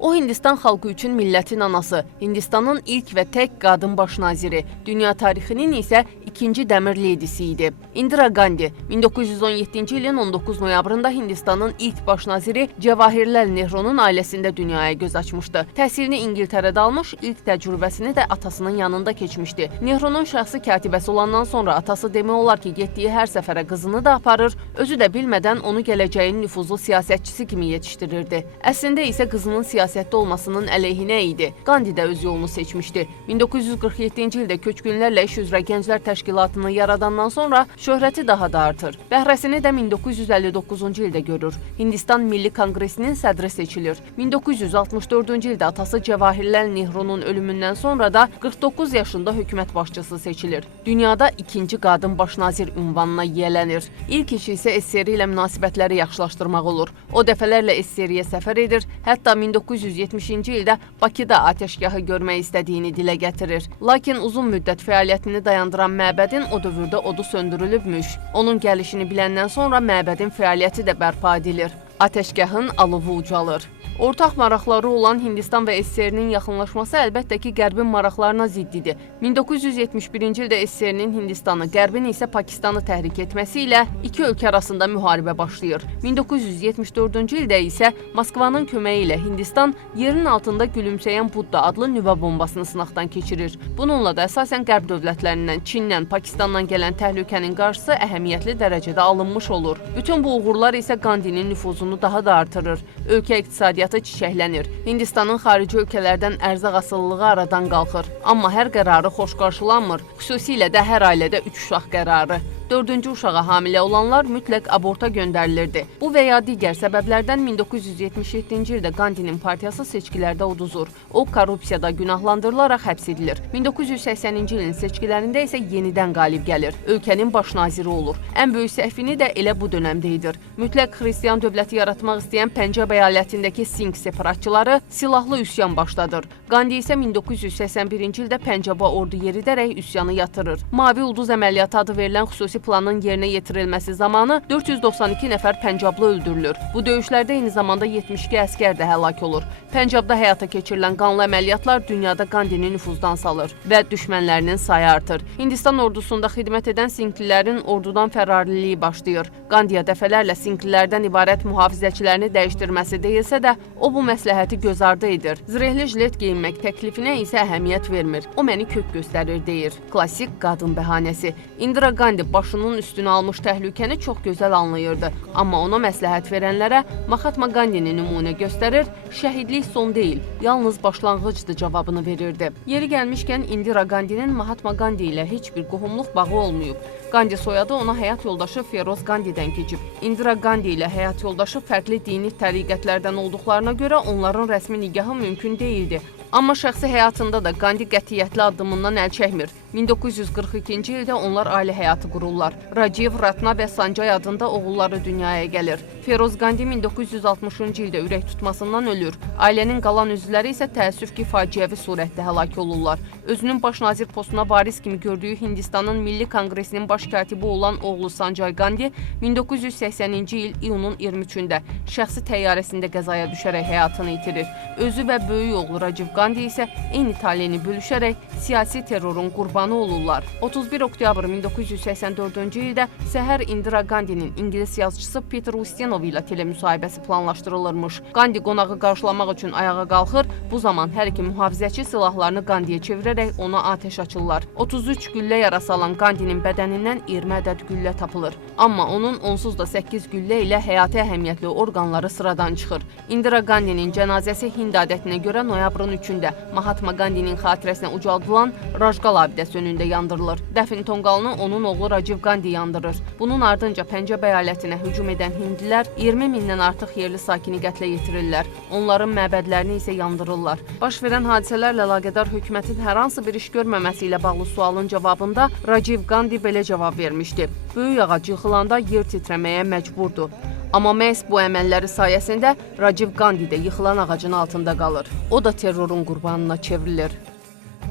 O Hindistan xalqı üçün millətin anası, Hindistanın ilk və tək qadın baş naziri, dünya tarixinin isə ikinci dəmir leydisi idi. Indira Gandhi 1917-ci ilin 19 noyabrında Hindistanın ilk baş naziri Cevahirlal Nehru'nun ailəsində dünyaya göz açmışdı. Təhsilini İngiltərədə almış, ilk təcrübəsini də atasının yanında keçmişdi. Nehru'nun şəxsi katibəsi olandan sonra atası demək olar ki, getdiyi hər səfərə qızını da aparır, özü də bilmədən onu gələcəyin nüfuzlu siyasətçisi kimi yetişdirirdi. Əslində isə qızının siyasətdə olmasının əleyhinə idi. Gandhi də öz yolunu seçmişdi. 1947-ci ildə köçkünlərlə iş üzrə gənclər təşkilatını yaradandan sonra şöhrəti daha da artır. Bəhrəsini də 1959-cu ildə görür. Hindistan Milli Konqresinin sədri seçilir. 1964-cü ildə atası Cevahirlal Nehru'nun ölümündən sonra da 49 yaşında hökumət başçısı seçilir. Dünyada ikinci qadın baş nazir ünvanına yiyələnir. İlk işi isə SSR ilə münasibətləri yaxşılaşdırmaq olur. O dəfələrlə SSR-yə səfər edir, hətta 1970-ci ildə Bakıda atəşgahı görmək istədiyini dilə gətirir. Lakin uzun müddət fəaliyyətini dayandıran məbədin o dövrdə odu söndürülübmüş. Onun gəlişini biləndən sonra məbədin fəaliyyəti də bərpa edilir. Atəşgahın alovu ucalır. Ortaq maraqları olan Hindistan və SSR-nin yaxınlaşması əlbəttə ki, Qərbin maraqlarına ziddidir. 1971-ci ildə SSR-nin Hindistanı, Qərbin isə Pakistanı təhrik etməsi iki ölkə arasında müharibə başlayır. 1974-cü ildə isə Moskvanın köməyi ilə Hindistan yerin altında gülümsəyən Budda adlı nüvə bombasını sınaqdan keçirir. Bununla da əsasən Qərb dövlətlərindən, Çindən, Pakistandan gələn təhlükənin qarşısı əhəmiyyətli dərəcədə alınmış olur. Bütün bu uğurlar isə Qandinin nüfuzunu daha da artırır. Ölkə iqtisadiyyatı çiçəklənir. Hindistanın xarici ölkələrdən ərzaq asılılığı aradan qalxır. Amma hər qərarı xoş qarşılanmır. Xüsusilə də hər ailədə 3 uşaq qərarı. Dördüncü uşağa hamilə olanlar mütləq aborta göndərilirdi. Bu və ya digər səbəblərdən 1977-ci ildə Qandinin partiyası seçkilərdə uduzur. O korrupsiyada günahlandırılaraq həbs edilir. 1980-ci ilin seçkilərində isə yenidən qalib gəlir. Ölkənin baş olur. Ən böyük səhvini də elə bu dövrdə edir. Mütləq xristian dövləti yaratmaq istəyən Pəncəb əyalətindəki Singh separatçıları silahlı üsyan başladır. Qandi isə 1981-ci ildə Pəncəbə ordu yeridərək üsyanı yatırır. Mavi Ulduz əməliyyatı adı verilən xüsusi planın yerinə yetirilməsi zamanı 492 nəfər Pəncablı öldürülür. Bu döyüşlərdə eyni zamanda 72 əskər də həlak olur. Pəncabda həyata keçirilən qanlı əməliyyatlar dünyada Qandini nüfuzdan salır və düşmənlərinin sayı artır. Hindistan ordusunda xidmət edən Sinqlilərin ordudan fərarliliyi başlayır. Qandiya dəfələrlə Sinqlilərdən ibarət mühafizəçilərini dəyişdirməsi deyilsə də, o bu məsləhəti göz ardı edir. Zirehli jilet geyinmək təklifinə isə əhəmiyyət vermir. O məni kök göstərir deyir. Klassik qadın bəhanəsi. Indira Gandhi başının üstünə almış təhlükəni çox gözəl anlayırdı. Amma ona məsləhət verənlərə Mahatma Gandhini nümunə göstərir, şəhidlik son deyil, yalnız başlanğıcdır cavabını verirdi. Yeri gəlmişkən Indira Gandhinin Mahatma Gandhi ilə heç bir qohumluq bağı olmayıb. Gandhi soyadı ona həyat yoldaşı Feroz Gandhidən keçib. Indira Gandhi ilə həyat yoldaşı fərqli dini təriqətlərdən olduqlarına görə onların rəsmi nigahı mümkün değildi. Amma şəxsi həyatında da Gandhi qətiyyətli addımından əl çəkmir. 1942-ci ildə onlar ailə həyatı qururlar. Rajiv, Ratna və Sanjay adında oğulları dünyaya gəlir. Feroz Gandhi 1960-cı ildə ürək tutmasından ölür. Ailənin qalan üzvləri isə təəssüf ki, faciəvi surətdə həlak olurlar. Özünün baş nazir postuna varis kimi gördüyü Hindistanın Milli Konqresinin baş katibi olan oğlu Sanjay Gandhi 1980-ci il iyunun 23-də şəxsi təyyarəsində qəzaya düşərək həyatını itirir. Özü və böyük oğlu Rajiv Gandhi isə eyni taleyini bölüşərək siyasi terrorun qurbanı olurlar. 31 oktyabr 1984-cü ildə səhər Indira Gandhinin ingilis yazıçısı Peter Ustinov ilə telemüsahibəsi planlaşdırılırmış. Gandhi qonağı qarşılamaq üçün ayağa qalxır. Bu zaman hər iki mühafizəçi silahlarını Gandhiyə çevirərək ona atəş açırlar. 33 güllə yarası alan Gandhinin bədənindən 20 ədəd güllə tapılır. Amma onun onsuz da 8 güllə ilə həyati əhəmiyyətli orqanları sıradan çıxır. Indira Gandhinin cənazəsi Hind adətinə görə noyabrın 3-də Mahatma Gandhinin xatirəsinə ucaldılan Rajgal abidəsi önündə yandırılır. Dəfn tonqalını onun oğlu Rajiv Gandhi yandırır. Bunun ardınca Pəncəb əyalətinə hücum edən hindlilər 20 mindən artıq yerli sakini qətlə yetirirlər. Onların məbədlərini isə yandırırlar. Baş verən hadisələrlə əlaqədar hökumətin hər hansı bir iş görməməsi ilə bağlı sualın cavabında Rajiv Gandhi belə cavab vermişdi. Böyük ağac yıxılanda yer titrəməyə məcburdur. Amma məhz bu əməlləri sayəsində Rajiv Gandhi də yıxılan ağacın altında qalır. O da terrorun qurbanına çevrilir.